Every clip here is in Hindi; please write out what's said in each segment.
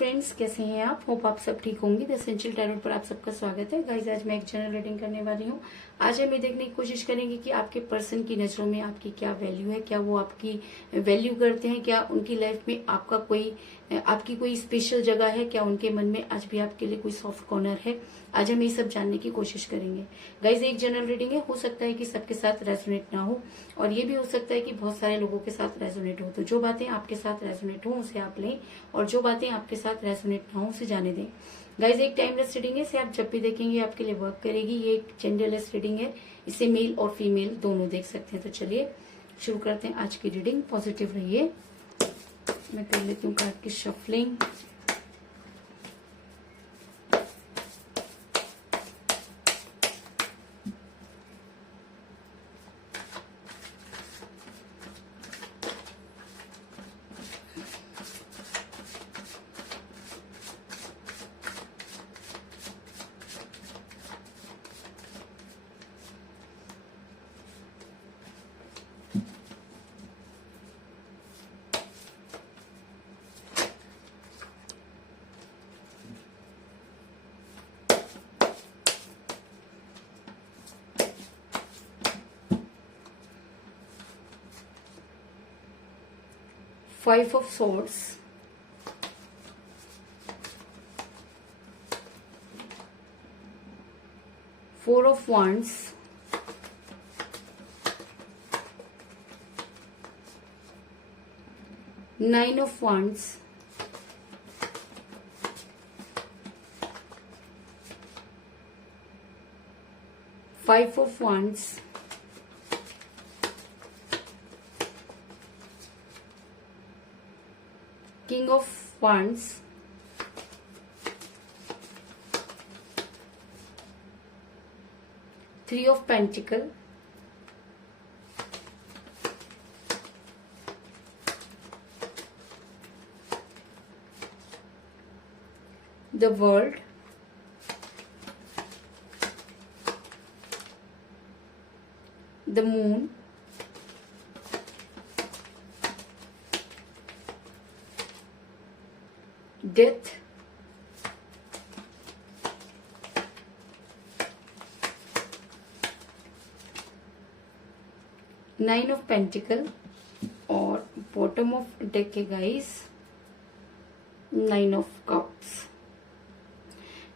फ्रेंड्स, कैसे हैं आप? होप आप सब ठीक होंगे। द एसेंशियल टैरोट पर आप सबका स्वागत है। गाइस, आज मैं एक जनरल रीडिंग करने वाली हूँ। आज हम ये देखने की कोशिश करेंगे कि आपके पर्सन की नजरों में आपकी क्या वैल्यू है, क्या वो आपकी वैल्यू करते हैं, क्या उनकी लाइफ में आपकी कोई स्पेशल जगह है, क्या उनके मन में आज भी आपके लिए कोई सॉफ्ट कॉर्नर है। आज हम ये सब जानने की कोशिश करेंगे। गाइज, एक जनरल रीडिंग है, हो सकता है कि सबके साथ रेजोनेट ना हो, और ये भी हो सकता है कि बहुत सारे लोगों के साथ रेजोनेट हो। तो जो बातें आपके साथ रेजोनेट हो उसे आप लें, और जो बातें आपके साथ रेजोनेट ना हो उसे जाने दें। गाइज, एक टाइमलेस रीडिंग है, इसे आप जब भी देखेंगे आपके लिए वर्क करेगी। ये एक जेंडरलेस रीडिंग है, इसे मेल और फीमेल दोनों देख सकते हैं। तो चलिए शुरू करते हैं आज की रीडिंग। पॉजिटिव रहिए। मैं कर लेती हूँ कार्ड की shuffling. Five of Swords, Four of Wands, Nine of Wands, Five of Wands, King of Wands, Three of Pentacles, the World, the Moon, Death, Nine of Pentacles, और बॉटम ऑफ डेक है गाइस नाइन ऑफ कप्स।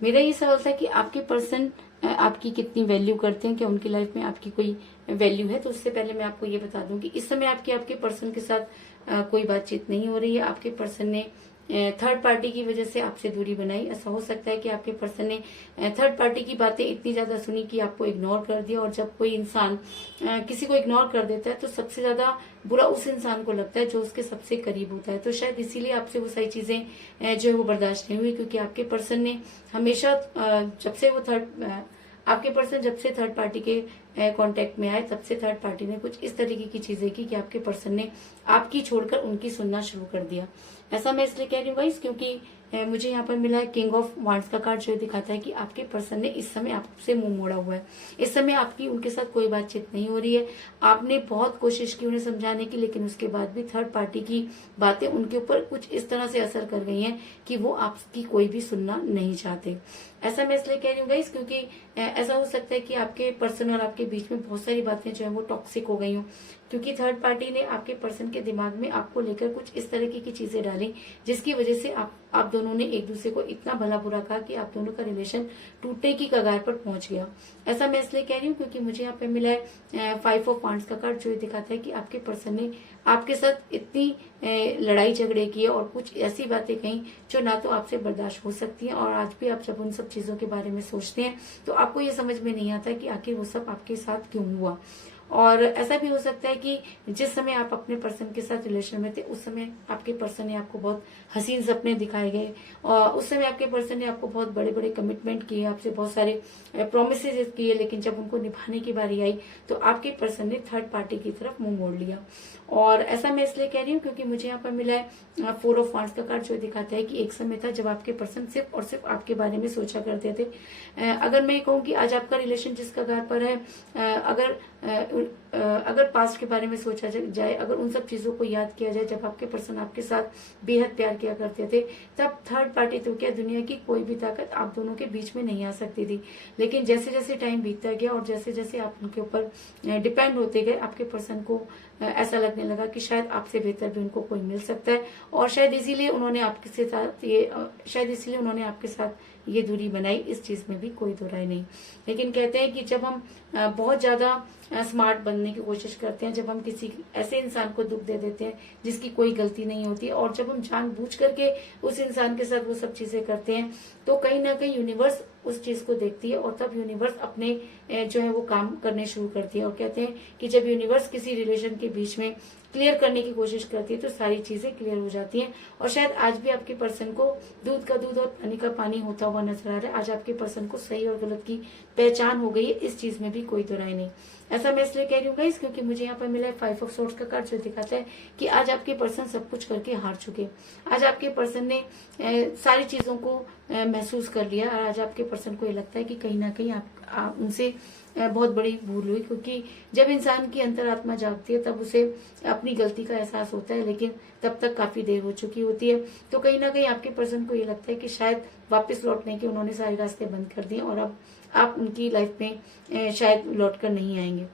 मेरा ये सवाल था कि आपके पर्सन आपकी कितनी वैल्यू करते हैं, क्या उनकी लाइफ में आपकी कोई वैल्यू है। तो उससे पहले मैं आपको ये बता दूं कि इस समय आपके पर्सन के साथ कोई बातचीत नहीं हो रही है। आपके पर्सन ने थर्ड पार्टी की वजह से आपसे दूरी बनाई। ऐसा हो सकता है कि आपके पर्सन ने थर्ड पार्टी की बातें इतनी ज्यादा सुनी कि आपको इग्नोर कर दिया। और जब कोई इंसान किसी को इग्नोर कर देता है तो सबसे ज्यादा बुरा उस इंसान को लगता है जो उसके सबसे करीब होता है। तो शायद इसीलिए आपसे वो सारी चीजें जो है वो बर्दाश्त नहीं हुई, क्योंकि आपके पर्सन ने हमेशा आपके पर्सन जब से थर्ड पार्टी के कांटेक्ट में आए तब से थर्ड पार्टी ने कुछ इस तरीके की चीजें की कि आपके पर्सन ने आपकी छोड़कर उनकी सुनना शुरू कर दिया। ऐसा मैं इसलिए कह रही हूँ गाइस, क्योंकि मुझे यहाँ पर मिला है किंग ऑफ वांड्स का कार्ड, जो दिखाता है कि आपके पर्सन ने इस समय आपसे मुंह मोड़ा हुआ है। इस समय आपकी उनके साथ कोई बातचीत नहीं हो रही है। आपने बहुत कोशिश की उन्हें समझाने की, लेकिन उसके बाद भी थर्ड पार्टी की बातें उनके ऊपर कुछ इस तरह से असर कर गई हैं कि वो आपकी कोई भी सुनना नहीं चाहते। ऐसा मैं इसलिए कह रही हूँ गाइस, क्योंकि ऐसा हो सकता है कि आपके पर्सन और आपके बीच में बहुत सारी बातें जो है वो टॉक्सिक हो गई हों, क्योंकि थर्ड पार्टी ने आपके पर्सन के दिमाग में आपको लेकर कुछ इस तरीके की चीजें डाली, जिसकी वजह से आप दोनों ने एक दूसरे को इतना भला बुरा कहा कि आप दोनों का रिलेशन टूटने की कगार पर पहुंच गया। ऐसा मैं इसलिए कह रही हूँ क्योंकि मुझे यहाँ पे मिला है फाइव ऑफ वांड्स का कार्ड, जो दिखाता है कि आपके पर्सन ने आपके साथ इतनी लड़ाई झगड़े किए और कुछ ऐसी बातें कही जो ना तो आपसे बर्दाश्त हो सकती हैं। और आज भी आप जब उन सब चीजों के बारे में सोचते हैं तो आपको ये समझ में नहीं आता कि आखिर वो सब आपके साथ क्यों हुआ। और ऐसा भी हो सकता है कि जिस समय आप अपने पर्सन के साथ रिलेशन में थे उस समय आपके पर्सन ने आपको बहुत हसीन सपने दिखाए गए, और उस समय आपके पर्सन ने आपको बहुत बड़े बड़े कमिटमेंट किए, आपसे बहुत सारे प्रोमिसेस किए, लेकिन जब उनको निभाने की बारी आई तो आपके पर्सन ने थर्ड पार्टी की तरफ मुंह मोड़ लिया। और ऐसा मैं इसलिए कह रही हूँ क्योंकि मुझे यहाँ पर मिला है फोर ऑफ वांड्स का कार्ड, जो दिखाता है कि एक समय था जब आपके पर्सन सिर्फ और सिर्फ आपके बारे में सोचा करते थे। अगर मैं कहूँ कि आज आपका रिलेशन जिस कगार पर है, अगर अगर पास्ट के बारे में सोचा जाए, अगर उन सब चीजों को याद किया जाए जब आपके पर्सन आपके साथ बेहद प्यार किया करते थे, तब थर्ड पार्टी तो क्या, दुनिया की कोई भी ताकत आप दोनों के बीच में नहीं आ सकती थी। लेकिन जैसे जैसे टाइम बीतता गया और जैसे जैसे आप उनके ऊपर डिपेंड होते गए, आपके पर्सन को ऐसा लगने लगा कि शायद आपसे बेहतर भी उनको कोई मिल सकता है, और शायद इसीलिए उन्होंने आपके साथ ये दूरी बनाई। इस चीज में भी कोई दो राय नहीं। लेकिन कहते हैं कि जब हम बहुत ज्यादा स्मार्ट बनने की कोशिश करते हैं, जब हम किसी ऐसे इंसान को दुख दे देते हैं जिसकी कोई गलती नहीं होती, और जब हम जानबूझ करके उस इंसान के साथ वो सब चीजें करते हैं, तो कहीं ना कहीं यूनिवर्स उस चीज को देखती है, और तब यूनिवर्स अपने जो है वो काम करने शुरू करती है। और कहते हैं कि जब यूनिवर्स किसी रिलेशन के बीच में क्लियर करने की कोशिश करती है तो सारी चीजें क्लियर हो जाती हैं। और शायद आज भी आपके पर्सन को दूध का दूध और पानी का पानी होता हुआ नजर आ रहा है। आज आपके पर्सन को सही और गलत की पहचान हो गई है, इस चीज में भी कोई दो राय नहीं। ऐसा मैं इसलिए कह रही हूँ गाइस, क्योंकि मुझे यहाँ पर मिला है 5 ऑफ सोर्ड्स का कार्ड, जो दिखाता है कि आज आपके पर्सन सब कुछ करके हार चुके। आज आपके पर्सन ने सारी चीजों को महसूस कर लिया, और आज आपके पर्सन को ये लगता है कि कहीं ना कहीं आप उनसे बहुत बड़ी भूल हुई। क्योंकि जब इंसान की अंतरात्मा जागती है तब उसे अपनी गलती का एहसास होता है, लेकिन तब तक काफी देर हो चुकी होती है। तो कहीं ना कहीं आपके पर्सन को ये लगता है कि शायद वापस लौटने के उन्होंने सारे रास्ते बंद कर दिए, और अब आप उनकी लाइफ में शायद लौट कर नहीं आएंगे।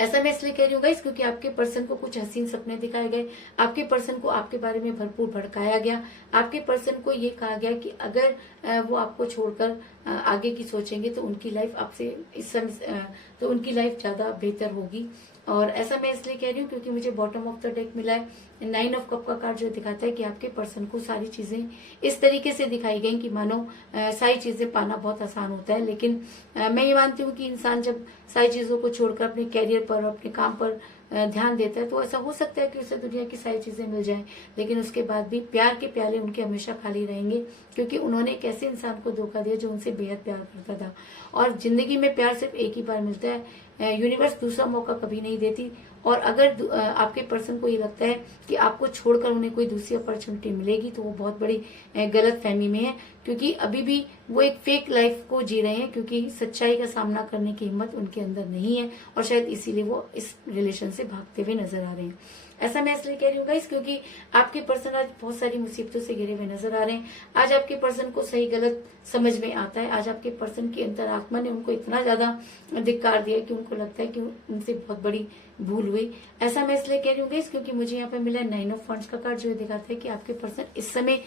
ऐसा मैं इसलिए कह रही हूँ गाइस, क्योंकि आपके पर्सन को कुछ हसीन सपने दिखाए गए, आपके पर्सन को आपके बारे में भरपूर भड़काया गया, आपके पर्सन को ये कहा गया कि अगर वो आपको छोड़कर आगे की सोचेंगे तो उनकी लाइफ आपसे इस समय तो उनकी लाइफ ज्यादा बेहतर होगी। और ऐसा मैं इसलिए कह रही हूँ क्योंकि मुझे बॉटम ऑफ द डेक मिला है 9 ऑफ कप का कार्ड, जो दिखाता है कि आपके पर्सन को सारी चीजें इस तरीके से दिखाई गई कि मानो सारी चीजें पाना बहुत आसान होता है। लेकिन मैं ये मानती हूँ कि इंसान जब सारी चीजों को छोड़कर अपने कैरियर पर, अपने काम पर ध्यान देता है, तो ऐसा हो सकता है कि उसे दुनिया की सारी चीजें मिल जाएं, लेकिन उसके बाद भी प्यार के प्याले उनके हमेशा खाली रहेंगे, क्योंकि उन्होंने एक ऐसे इंसान को धोखा दिया जो उनसे बेहद प्यार करता था। और जिंदगी में प्यार सिर्फ एक ही बार मिलता है, यूनिवर्स दूसरा मौका कभी नहीं देती। और अगर आपके पर्सन को ये लगता है कि आपको छोड़कर उन्हें कोई दूसरी अपॉर्चुनिटी मिलेगी, तो वो बहुत बड़ी गलत फहमी में है, क्योंकि अभी भी वो एक फेक लाइफ को जी रहे हैं, क्योंकि सच्चाई का सामना करने की हिम्मत उनके अंदर नहीं है, और शायद इसीलिए वो इस रिलेशन से भागते हुए नजर आ रहे हैं। ऐसा मैं इसलिए कह रही हूँ गाइस, क्योंकि आपके पर्सन आज बहुत सारी मुसीबतों से घिरे हुए नजर आ रहे हैं। आज आपके पर्सन को सही गलत समझ में आता है। आज आपके पर्सन की अंतरात्मा ने उनको इतना ज्यादा धिक्कार दिया कि उनको लगता है कि उनसे बहुत बड़ी भूल हुई। ऐसा मैं इसलिए कह रही हूँ गाइस, क्योंकि मुझे यहाँ पे मिला 9 ऑफ वंड्स का कार्ड, जो दिखाता है कि आपके पर्सन इस समय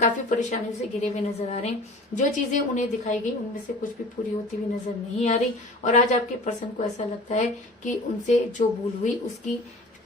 काफी परेशानियों से घिरे हुए नजर आ रहे हैं। जो चीजें उन्हें दिखाई गई उनमें से कुछ भी पूरी होती हुई नजर नहीं आ रही, और आज आपके पर्सन को ऐसा लगता है कि उनसे जो भूल हुई उसकी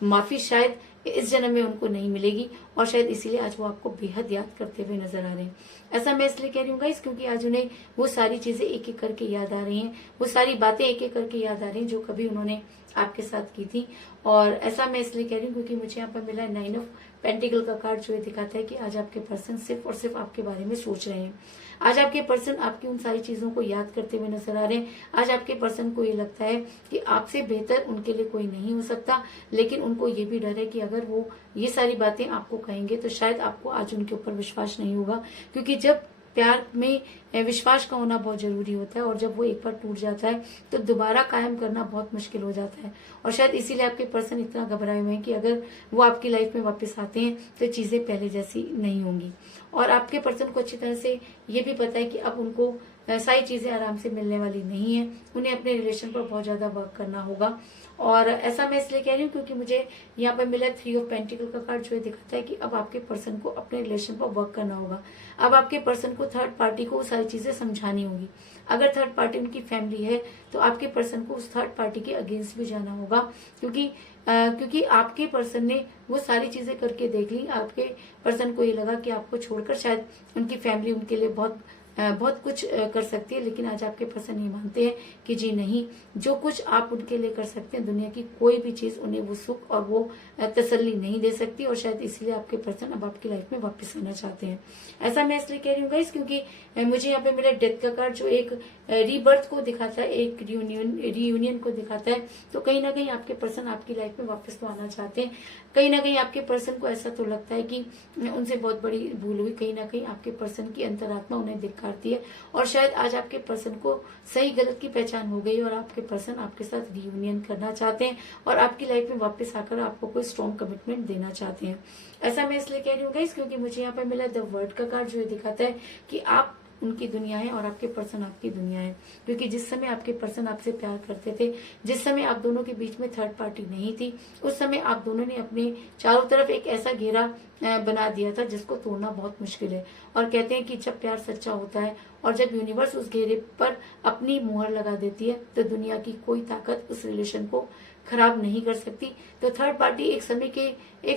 माफी शायद इस जन्म में उनको नहीं मिलेगी, और शायद इसीलिए आज वो आपको बेहद याद करते हुए नजर आ रहे हैं। ऐसा मैं इसलिए कह रही हूँ गाइस, क्योंकि आज उन्हें वो सारी चीजें एक एक करके याद आ रही हैं, वो सारी बातें एक एक करके याद आ रही हैं जो कभी उन्होंने आपके साथ की थी। और ऐसा मैं इसलिए कह रही हूँ क्योंकि मुझे यहाँ पर मिला 9 ऑफ पेंटिकल का कार्ड, जो दिखाता है कि आज आपके पर्सन सिर्फ और सिर्फ आपके बारे में सोच रहे हैं। आज आपके पर्सन आपकी उन सारी चीजों को याद करते हुए नजर आ रहे हैं। आज आपके पर्सन को ये लगता है कि आपसे बेहतर उनके लिए कोई नहीं हो सकता, लेकिन उनको ये भी डर है कि अगर वो ये सारी बातें आपको कहेंगे तो शायद आपको आज उनके ऊपर विश्वास नहीं होगा, क्योंकि जब प्यार में विश्वास का होना बहुत जरूरी होता है, और जब वो एक बार टूट जाता है तो दोबारा कायम करना बहुत मुश्किल हो जाता है। और शायद इसीलिए आपके पर्सन इतना घबराए हुए हैं कि अगर वो आपकी लाइफ में वापस आते हैं तो चीजें पहले जैसी नहीं होंगी। और आपके पर्सन को अच्छी तरह से ये भी पता है कि अब उनको सारी चीजें आराम से मिलने वाली नहीं है, उन्हें अपने रिलेशन पर बहुत ज्यादा वर्क करना होगा। और ऐसा मैं इसलिए कह रही हूँ क्योंकि मुझे यहाँ पर मिला 3 ऑफ पेंटिकल का कार्ड, जो दिखाता है कि अब आपके पर्सन को अपने रिलेशन पर वर्क करना होगा। अब आपके पर्सन को थर्ड पार्टी को सारी चीजें समझानी होगी। अगर थर्ड पार्टी उनकी फैमिली है तो आपके पर्सन को उस थर्ड पार्टी के अगेंस्ट भी जाना होगा, क्योंकि आपके पर्सन ने वो सारी चीजें करके देख ली। आपके पर्सन को ये लगा कि आपको छोड़कर शायद उनकी फैमिली उनके लिए बहुत कुछ कर सकती है, लेकिन आज आपके पर्सन ये मानते हैं कि जी नहीं, जो कुछ आप उनके लिए कर सकते हैं दुनिया की कोई भी चीज उन्हें वो सुख और वो तसल्ली नहीं दे सकती, और शायद इसीलिए आपके पर्सन अब आपकी लाइफ में वापस आना चाहते हैं। ऐसा मैं इसलिए कह रही हूँ गाइस, क्योंकि मुझे यहाँ पे मेरा डेथ का कार्ड, जो एक रीबर्थ को दिखाता है, एक रियूनियन को दिखाता है। तो कहीं ना कहीं आपके पर्सन आपकी लाइफ में वापस तो आना चाहते हैं। कहीं ना कहीं आपके पर्सन को ऐसा तो लगता है कि उनसे बहुत बड़ी भूल हुई, कहीं ना कहीं आपके पर्सन की अंतरात्मा उन्हें धिक्कार दिखाती है और शायद आज आपके पर्सन को सही गलत की पहचान हो गई और आपके पर्सन आपके साथ रियूनियन करना चाहते हैं और आपकी लाइफ में वापस आकर आपको कोई स्ट्रॉन्ग कमिटमेंट देना चाहते हैं। ऐसा मैं इसलिए कह रही हूँ गाइस क्योंकि मुझे यहाँ पर मिला द वर्ल्ड का कार्ड, जो ये दिखाता है कि आप उनकी दुनिया है और आपके पर्सन आपकी दुनिया है। क्योंकि जिस समय आपके पर्सन आपसे प्यार करते थे, जिस समय आप दोनों के बीच में थर्ड पार्टी नहीं थी, उस समय आप दोनों ने अपने चारों तरफ एक ऐसा घेरा बना दिया था जिसको तोड़ना बहुत मुश्किल है। और कहते हैं कि जब प्यार सच्चा होता है और जब यूनिवर्स उस घेरे पर अपनी मुहर लगा देती है तो दुनिया की कोई ताकत उस रिलेशन को खराब नहीं कर सकती। तो थर्ड पार्टी एक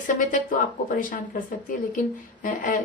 समय तक तो आपको परेशान कर सकती है, लेकिन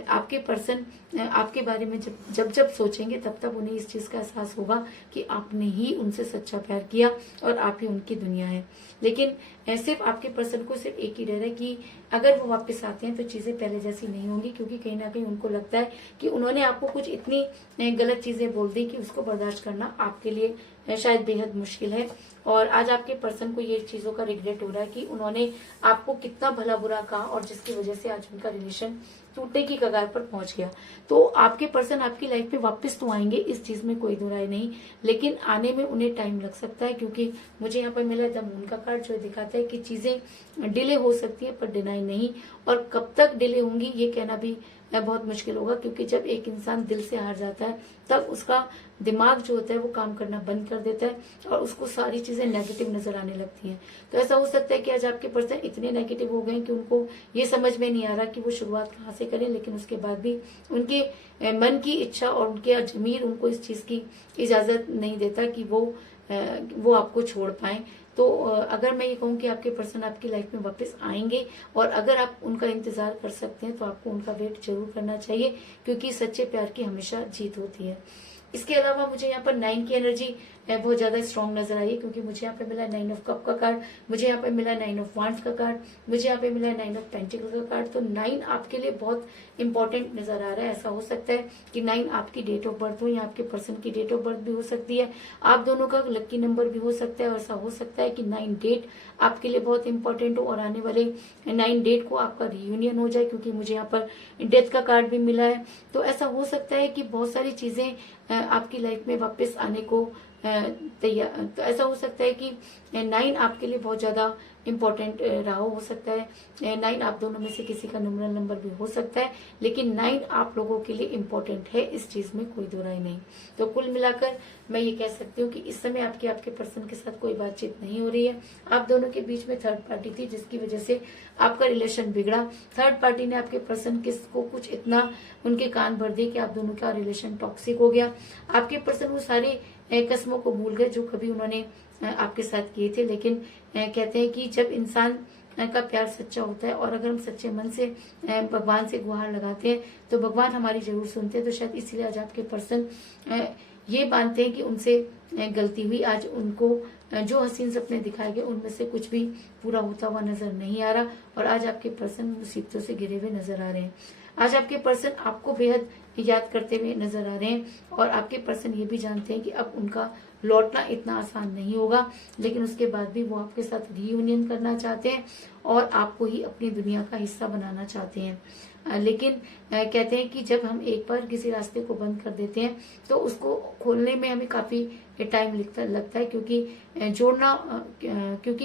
आपके पर्सन आपके बारे में जब सोचेंगे तब तब उन्हें इस चीज का एहसास होगा कि आपने ही उनसे सच्चा प्यार किया और आप ही उनकी दुनिया है। लेकिन सिर्फ आपके पर्सन को सिर्फ एक ही डर है कि अगर वो वापस आते हैं तो चीजें पहले जैसी नहीं होंगी, क्योंकि कहीं ना कहीं उनको लगता है कि उन्होंने आपको कुछ इतनी गलत चीजें बोल दी कि उसको बर्दाश्त करना आपके लिए शायद बेहद मुश्किल है। और आज आपके पर्सन को ये चीजों का रिग्रेट हो रहा है कि उन्होंने आपको कितना भला बुरा कहा और जिसकी वजह से आज उनका रिलेशन टूटने की कगार पर पहुंच गया। तो आपके पर्सन आपकी लाइफ में वापस तो आएंगे, इस चीज में कोई दो राय नहीं, लेकिन आने में उन्हें टाइम लग सकता है। क्योंकि मुझे यहाँ पर मिला द मून का कार्ड, जो दिखाता है कि चीजें डिले हो सकती है पर डिनाई नहीं। और कब तक डिले होंगी ये कहना भी बहुत मुश्किल होगा, क्योंकि जब एक इंसान दिल से हार जाता है तब उसका दिमाग जो होता है वो काम करना बंद कर देता है और उसको सारी चीजें नेगेटिव नजर आने लगती हैं। तो ऐसा हो सकता है कि आज आपके पर्सन इतने नेगेटिव हो गए कि उनको ये समझ में नहीं आ रहा कि वो शुरुआत कहाँ से करें, लेकिन उसके बाद भी उनके मन की इच्छा और उनके जमीर उनको इस चीज की इजाजत नहीं देता कि वो आपको छोड़ पाए। तो अगर मैं ये कहूँ कि आपके पर्सन आपकी लाइफ में वापस आएंगे और अगर आप उनका इंतजार कर सकते हैं तो आपको उनका वेट जरूर करना चाहिए, क्योंकि सच्चे प्यार की हमेशा जीत होती है। इसके अलावा मुझे यहाँ पर 9 की एनर्जी बहुत ज्यादा स्ट्रांग नजर आई है, क्योंकि मुझे यहाँ पे मिला 9 ऑफ कप का कार्ड, मुझे यहाँ पे मिला 9 ऑफ वांड्स का कार्ड, मुझे यहाँ पे मिला 9 ऑफ पेंटिकल का कार्ड। तो 9 आपके लिए बहुत इंपॉर्टेंट नजर आ रहा है। ऐसा हो सकता है कि 9 आपकी डेट ऑफ बर्थ हो या आपके पर्सन की डेट ऑफ बर्थ भी हो सकती है, आप दोनों का लकी नंबर भी हो सकता है। और ऐसा हो सकता है कि 9 डेट आपके लिए बहुत इंपॉर्टेंट हो और आने वाले 9 डेट को आपका रियूनियन हो जाए, क्योंकि मुझे यहाँ पर डेथ का कार्ड भी मिला है। तो ऐसा हो सकता है कि बहुत सारी चीजें आपकी लाइफ में वापस आने को तैयार। तो ऐसा हो सकता है कि 9 आपके लिए बहुत ज्यादा इंपॉर्टेंट रहा हो सकता है। 9 आप दोनों में से किसी का न्यूमरल नंबर भी हो सकता है, लेकिन 9 आप लोगों के लिए इंपॉर्टेंट है, इस चीज में कोई दो राय नहीं। तो कुल मिलाकर मैं ये कह सकती हूँ कि इस समय आपके पर्सन के साथ कोई बातचीत नहीं हो रही है। आप दोनों के बीच में थर्ड पार्टी थी जिसकी वजह से आपका रिलेशन बिगड़ा। थर्ड पार्टी ने आपके पर्सन को कुछ इतना उनके कान भर दिए कि आप दोनों का रिलेशन टॉक्सिक हो गया। आपके पर्सन वो सारे कस्मों को भूल गए जो कभी उन्होंने आपके साथ किए थे। लेकिन कहते हैं कि जब इंसान का प्यार सच्चा होता है और अगर हम सच्चे मन से भगवान से गुहार लगाते हैं तो भगवान हमारी जरूर सुनते हैं। तो शायद इसलिए आज आपके पर्सन ये मानते हैं कि उनसे गलती हुई। आज उनको जो हसीन सपने दिखाए गए उनमें से कुछ भी पूरा होता हुआ नजर नहीं आ रहा और आज आपके पर्सन मुसीबतों से घिरे हुए नजर आ रहे हैं। आज आपके पर्सन आपको बेहद याद करते हुए नजर आ रहे हैं और आपके पर्सन ये भी जानते हैं कि अब उनका लौटना इतना आसान नहीं होगा, लेकिन उसके बाद भी वो आपके साथ रीयूनियन करना चाहते हैं और आपको ही अपनी दुनिया का हिस्सा बनाना चाहते हैं। लेकिन कहते हैं कि जब हम एक बार किसी रास्ते को बंद कर देते हैं तो उसको खोलने में हमें काफी टाइम लगता है, क्योंकि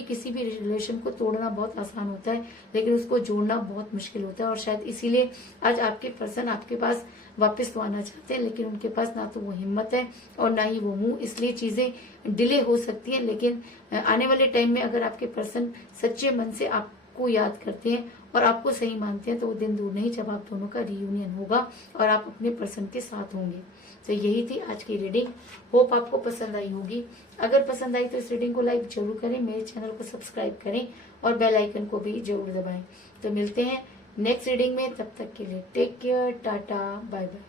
किसी भी रिलेशन को तोड़ना बहुत आसान होता है लेकिन उसको जोड़ना बहुत मुश्किल होता है। और शायद इसीलिए आज आपके पर्सन आपके पास वापस तो आना चाहते हैं, लेकिन उनके पास ना तो वो हिम्मत है और ना ही वो मुंह, इसलिए चीजें डिले हो सकती हैं। लेकिन आने वाले टाइम में अगर आपके पर्सन सच्चे मन से आपको याद करते हैं और आपको सही मानते हैं तो वो दिन दूर नहीं जब आप दोनों का रियूनियन होगा और आप अपने पर्सन के साथ होंगे। तो यही थी आज की रीडिंग। होप आपको पसंद आई होगी। अगर पसंद आई तो इस रीडिंग को लाइक जरूर करें, मेरे चैनल को सब्सक्राइब करें और बेल आइकन को भी जरूर दबाएं। तो मिलते हैं नेक्स्ट रीडिंग में, तब तक के लिए take care, tata, bye bye.